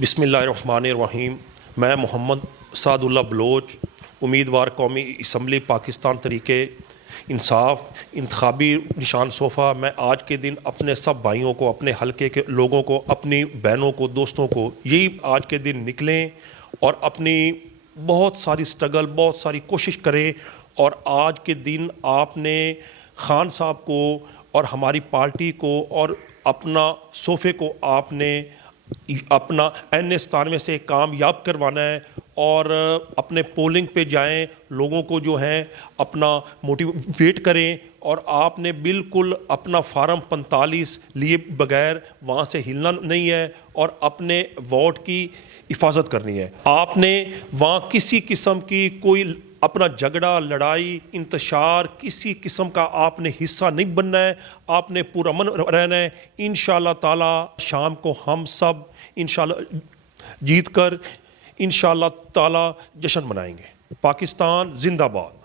بسم اللہ الرحمن الرحیم۔ میں محمد سعد اللہ بلوچ، امیدوار قومی اسمبلی پاکستان طریقے انصاف انتخابی نشان صوفہ، میں آج کے دن اپنے سب بھائیوں کو، اپنے حلقے کے لوگوں کو، اپنی بہنوں کو، دوستوں کو یہی آج کے دن نکلیں اور اپنی بہت ساری سٹرگل، بہت ساری کوشش کریں، اور آج کے دن آپ نے خان صاحب کو اور ہماری پارٹی کو اور اپنا صوفے کو آپ نے اپنا N97 سے کامیاب کروانا ہے، اور اپنے پولنگ پہ جائیں، لوگوں کو جو ہے اپنا موٹیویٹ کریں، اور آپ نے بالکل اپنا فارم 45 لیے بغیر وہاں سے ہلنا نہیں ہے، اور اپنے ووٹ کی حفاظت کرنی ہے۔ آپ نے وہاں کسی قسم کی کوئی اپنا جھگڑا، لڑائی، انتشار، کسی قسم کا آپ نے حصہ نہیں بننا ہے، آپ نے پرامن رہنا ہے۔ انشاءاللہ تعالی شام کو ہم سب انشاءاللہ جیت کر انشاءاللہ تعالی جشن منائیں گے۔ پاکستان زندہ باد۔